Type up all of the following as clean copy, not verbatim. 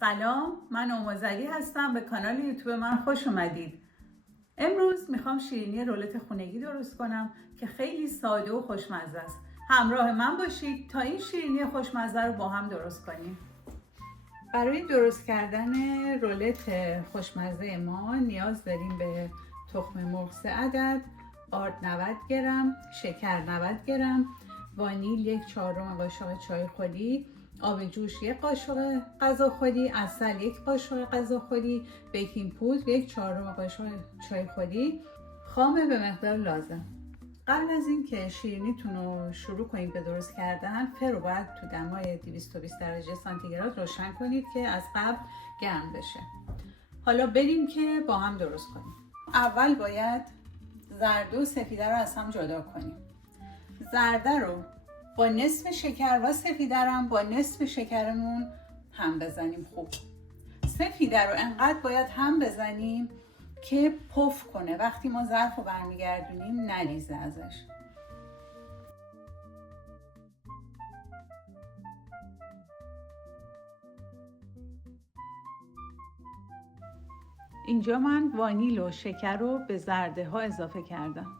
سلام، من آموزگی هستم. به کانال یوتیوب من خوش اومدید. امروز میخوام شیرینی رولت خونگی درست کنم که خیلی ساده و خوشمزه است. همراه من باشید تا این شیرینی خوشمزه رو با هم درست کنیم. برای درست کردن رولت خوشمزه ما نیاز داریم به تخم مرغ 3 عدد، آرد 90 گرم، شکر 90 گرم، وانیل 1/4 قاشق چای خودی، آب جوش 1 قاشق غذاخوری، عسل 1 قاشق غذاخوری، بیکینگ پودر 1/4 قاشق چای خودی، خام به مقدار لازم. قبل از اینکه شیرینیتون رو شروع کنید به درست کردن، فر رو باید تو دمای 220 درجه سانتیگراد روشن کنید که از قبل گرم بشه. حالا بریم که با هم درست کنیم. اول باید زرده و سفیده رو از هم جدا کنیم. زرده رو با نصف شکر و سفیده رو هم با نصف شکرمون هم بزنیم. خوب سفیده رو انقدر باید هم بزنیم که پف کنه، وقتی ما ظرف رو برمیگردونیم نریزه ازش. اینجا من وانیل و شکر رو به زرده ها اضافه کردم.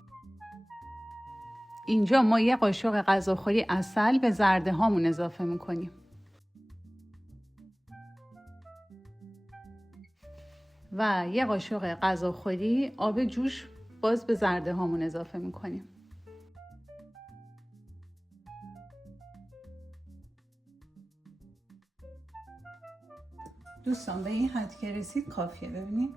اینجا ما 1 قاشق غذاخوری عسل به زرده هامون اضافه میکنیم و 1 قاشق غذاخوری آب جوش باز به زرده هامون اضافه میکنیم. دوستان به این حد که رسید کافیه. ببینید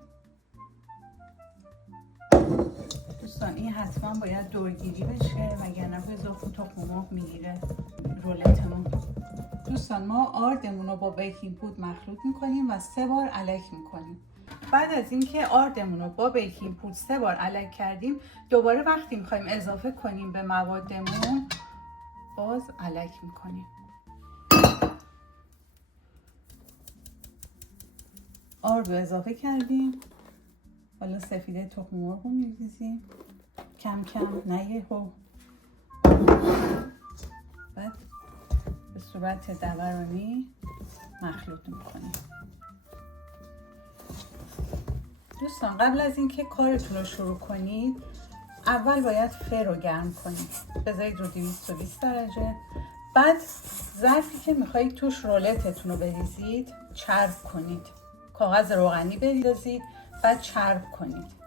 دوستان این حتما باید دورگیری بشه وگرنه به اضافه تخم مرغ میگیره رولتمون. دوستان ما آردمون رو با بیکینگ پودر مخلوط میکنیم و 3 بار الک میکنیم. بعد از اینکه آردمون رو با بیکینگ پودر 3 بار الک کردیم، دوباره وقتی میخوایم اضافه کنیم به موادمون باز الک میکنیم. آرد رو اضافه کردیم. حالا سفیده تخم مرغ رو میریزیم کم کم، نه یهو. بعد به صورت دورانی مخلوط میکنیم. دوستان قبل از اینکه کارتون رو شروع کنید اول باید فر رو گرم کنید. بذارید رو 220 درجه. بعد ظرفی که میخواهید توش رولتتون رو بریزید چرب کنید. کاغذ روغنی بریزید بعد چرب کنید.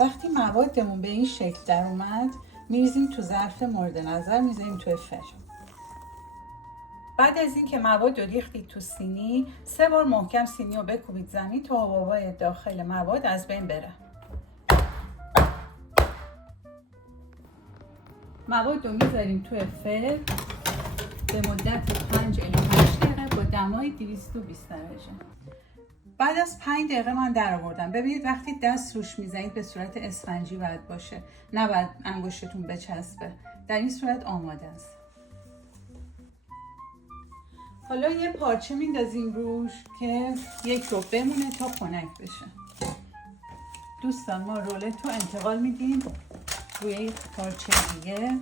وقتی موادمون به این شکل در اومد میریزیم تو ظرف مورد نظر، میذاریم تو فر. بعد از اینکه مواد رو ریختید تو سینی 3 بار محکم سینی رو بکوبید زمین تا حبابای داخل مواد از بین بره. مواد رو میذاریم تو فر به مدت 5 الی 8 دقیقه با دمای 220 درجه. بعد از 5 دقیقه من در آوردم. ببینید وقتی دست روش میزنید به صورت اسفنجی باید باشه، نه باید انگشتتون بچسبه. در این صورت آماده است. حالا یه پارچه میندازیم روش که 1 رو بمونه تا خنک بشه. دوستان ما رولت رو انتقال میدیم روی یک پارچه دیگه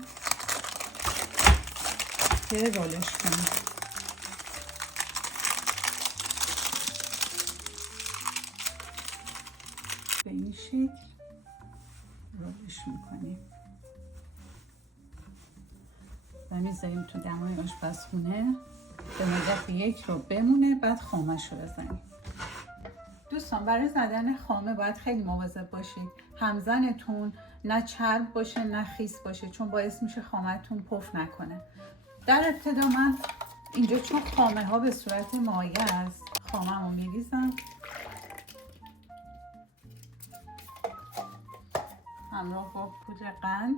که رولش کنیم. به این شکل رولش میکنیم و میذاریم تو دمای آشپزخونه به مدت 1 رو بمونه. بعد خامش رو بزنیم. دوستان برای زدن خامه باید خیلی مواظب باشید. همزنتون نه چرب باشه نه خیس باشه، چون باعث میشه خامه‌تون پف نکنه. در ابتدا من اینجا چون خامه ها به صورت مایع است خامه رو میریزم همراه با پودر قند.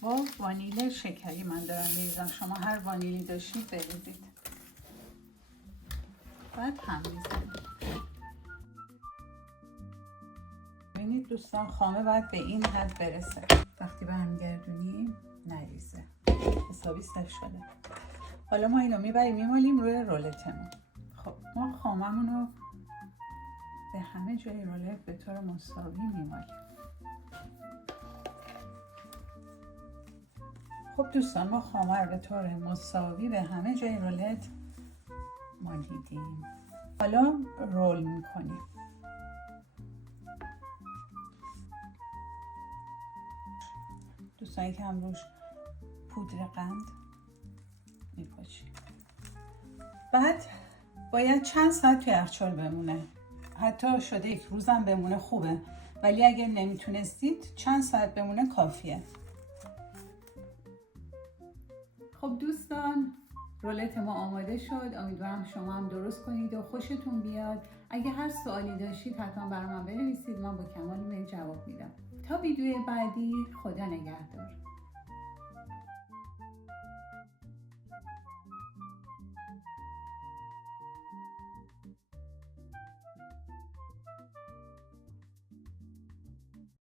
با وانیل شکری من دارم میریزم. شما هر وانیلی داشتید بریزید. بعد هم میزنید. ببینید دوستان خامه باید به این حد برسه. وقتی برمیگردونیم نریزه. حسابی سفت شده. حالا ما اینو میبریم میمالیم روی رولتمون. خب ما خاممون رو به همه جای رولت به طور مساوی میمالیم. خب دوستان، ما خامه رو به طور مساوی به همه جای رولت مالیدیم. حالا رول میکنیم. دوستان یکم روش پودر قند میپاشیم. بعد باید چند ساعت توی یخچال بمونه. حتی شده 1 روزم بمونه خوبه، ولی اگر نمیتونستید چند ساعت بمونه کافیه. خب دوستان، رولت ما آماده شد. امیدوارم شما هم درست کنید و خوشتون بیاد. اگه هر سوالی داشتید حتما برای من بنویسید، من با کمال میل جواب میدم. تا ویدیوی بعدی، خدا نگهدار.